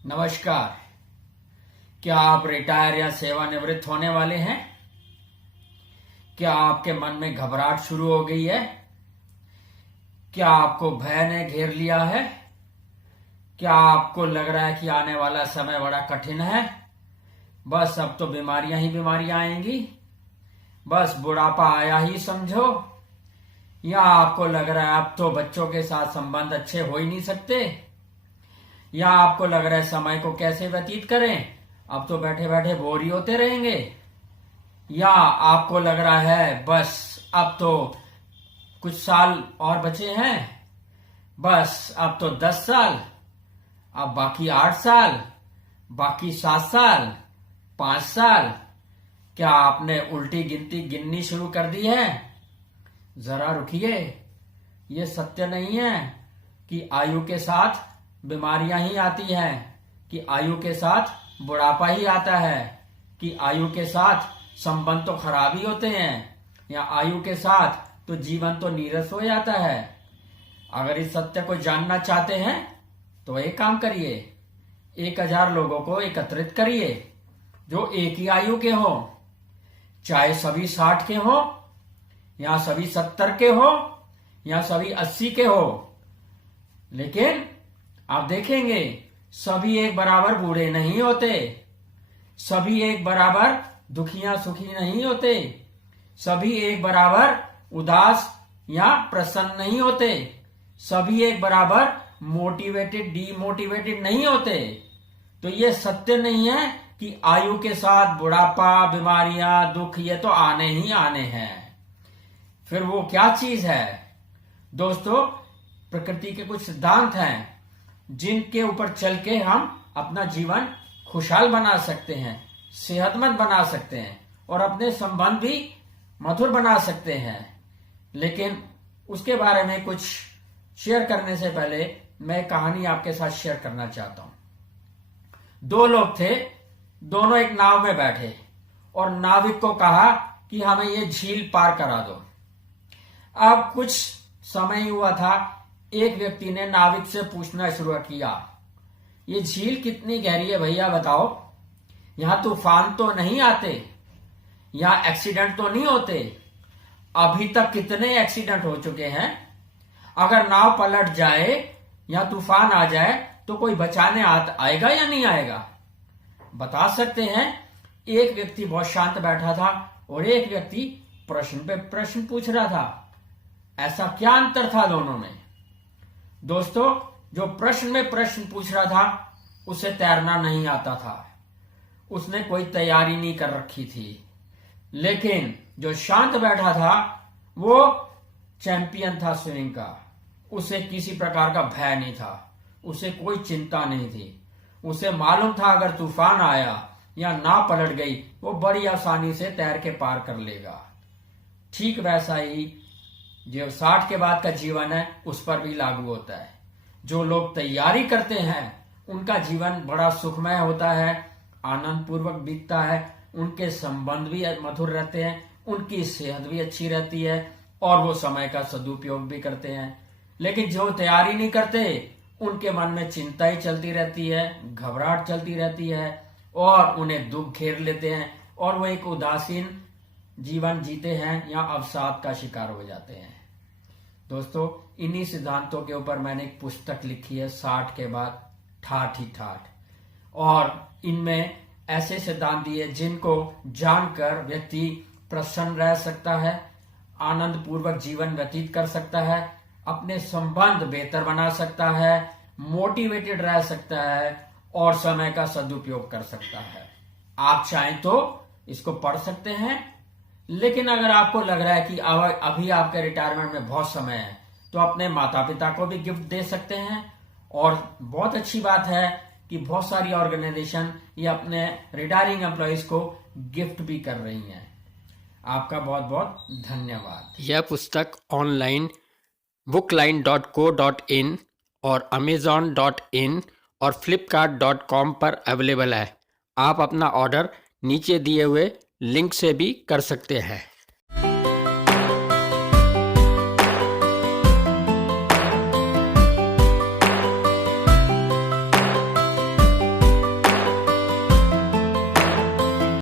नमस्कार। क्या आप रिटायर या सेवानिवृत्त होने वाले हैं? क्या आपके मन में घबराहट शुरू हो गई है? क्या आपको भय ने घेर लिया है? क्या आपको लग रहा है कि आने वाला समय बड़ा कठिन है? बस अब तो बीमारियां ही बीमारियां आएंगी, बस बुढ़ापा आया ही समझो। या आपको लग रहा है अब तो बच्चों के साथ संबंध अच्छे हो ही नहीं सकते? या आपको लग रहा है समय को कैसे व्यतीत करें, अब तो बैठे बैठे बोर ही होते रहेंगे? या आपको लग रहा है बस अब तो कुछ साल और बचे हैं, बस अब तो 10 साल, अब बाकी 8 साल, बाकी 7 साल, 5 साल? क्या आपने उल्टी गिनती गिननी शुरू कर दी है? जरा रुकिए, ये सत्य नहीं है कि आयु के साथ बीमारियां ही आती हैं, कि आयु के साथ बुढ़ापा ही आता है, कि आयु के साथ संबंध तो खराब ही होते हैं, या आयु के साथ तो जीवन तो नीरस हो जाता है। अगर इस सत्य को जानना चाहते हैं तो एक काम करिए, 1000 लोगों को एकत्रित करिए जो एक ही आयु के हो, चाहे सभी 60 के हो, या सभी 70 के हो, या सभी 80 के हो। लेकिन आप देखेंगे सभी एक बराबर बूढ़े नहीं होते, सभी एक बराबर दुखियां सुखी नहीं होते, सभी एक बराबर उदास या प्रसन्न नहीं होते, सभी एक बराबर मोटिवेटेड डीमोटिवेटेड नहीं होते। तो ये सत्य नहीं है कि आयु के साथ बुढ़ापा, बीमारियां, दुख ये तो आने ही आने हैं। फिर वो क्या चीज है? दोस्तों, प्रकृति के कुछ सिद्धांत हैं जिनके ऊपर चल के हम अपना जीवन खुशहाल बना सकते हैं, सेहतमंद बना सकते हैं और अपने संबंध भी मधुर बना सकते हैं। लेकिन उसके बारे में कुछ शेयर करने से पहले मैं कहानी आपके साथ शेयर करना चाहता हूं। 2 लोग थे, दोनों एक नाव में बैठे और नाविक को कहा कि हमें ये झील पार करा दो। अब कुछ समय हुआ था, एक व्यक्ति ने नाविक से पूछना शुरू किया, ये झील कितनी गहरी है भैया बताओ? यहां तूफान तो नहीं आते, यहां एक्सीडेंट तो नहीं होते? अभी तक कितने एक्सीडेंट हो चुके हैं, अगर नाव पलट जाए या तूफान आ जाए तो कोई बचाने आएगा या नहीं आएगा? बता सकते हैं। एक व्यक्ति बहुत शांत बैठा था और एक व्यक्ति प्रश्न पे प्रश्न पूछ रहा था। ऐसा क्या अंतर था दोनों में? दोस्तों, जो प्रश्न में प्रश्न पूछ रहा था उसे तैरना नहीं आता था, उसने कोई तैयारी नहीं कर रखी थी। लेकिन जो शांत बैठा था वो चैंपियन था स्विमिंग का, उसे किसी प्रकार का भय नहीं था, उसे कोई चिंता नहीं थी। उसे मालूम था अगर तूफान आया या नाव पलट गई वो बड़ी आसानी से तैर के पार कर लेगा। ठीक वैसा ही जो 60 के बाद का जीवन है उस पर भी लागू होता है। जो लोग तैयारी करते हैं उनका जीवन बड़ा सुखमय होता है, आनंद पूर्वक बीतता है, उनके संबंध भी मधुर रहते हैं, उनकी सेहत भी अच्छी रहती है और वो समय का सदुपयोग भी करते हैं। लेकिन जो तैयारी नहीं करते उनके मन में चिंता ही चलती रहती है, घबराहट चलती रहती है और उन्हें दुख घेर लेते हैं और वो एक उदासीन जीवन जीते हैं या अवसाद का शिकार हो जाते हैं। दोस्तों, इन्हीं सिद्धांतों के ऊपर मैंने एक पुस्तक लिखी है, 60 के बाद ठाठ ही ठाठ, और इनमें ऐसे सिद्धांत दिए जिनको जानकर व्यक्ति प्रसन्न रह सकता है, आनंद पूर्वक जीवन व्यतीत कर सकता है, अपने संबंध बेहतर बना सकता है, मोटिवेटेड रह सकता है और समय का सदुपयोग कर सकता है। आप चाहें तो इसको पढ़ सकते हैं, लेकिन अगर आपको लग रहा है कि अभी आपके रिटायरमेंट में बहुत समय है तो अपने माता पिता को भी गिफ्ट दे सकते हैं। और बहुत अच्छी बात है कि बहुत सारी ऑर्गेनाइजेशन ये अपने रिटायरिंग एम्प्लॉइज को गिफ्ट भी कर रही हैं। आपका बहुत बहुत धन्यवाद। यह पुस्तक ऑनलाइन bookline.co.in और amazon.in और flipkart.com पर अवेलेबल है। आप अपना ऑर्डर नीचे दिए हुए लिंक से भी कर सकते हैं।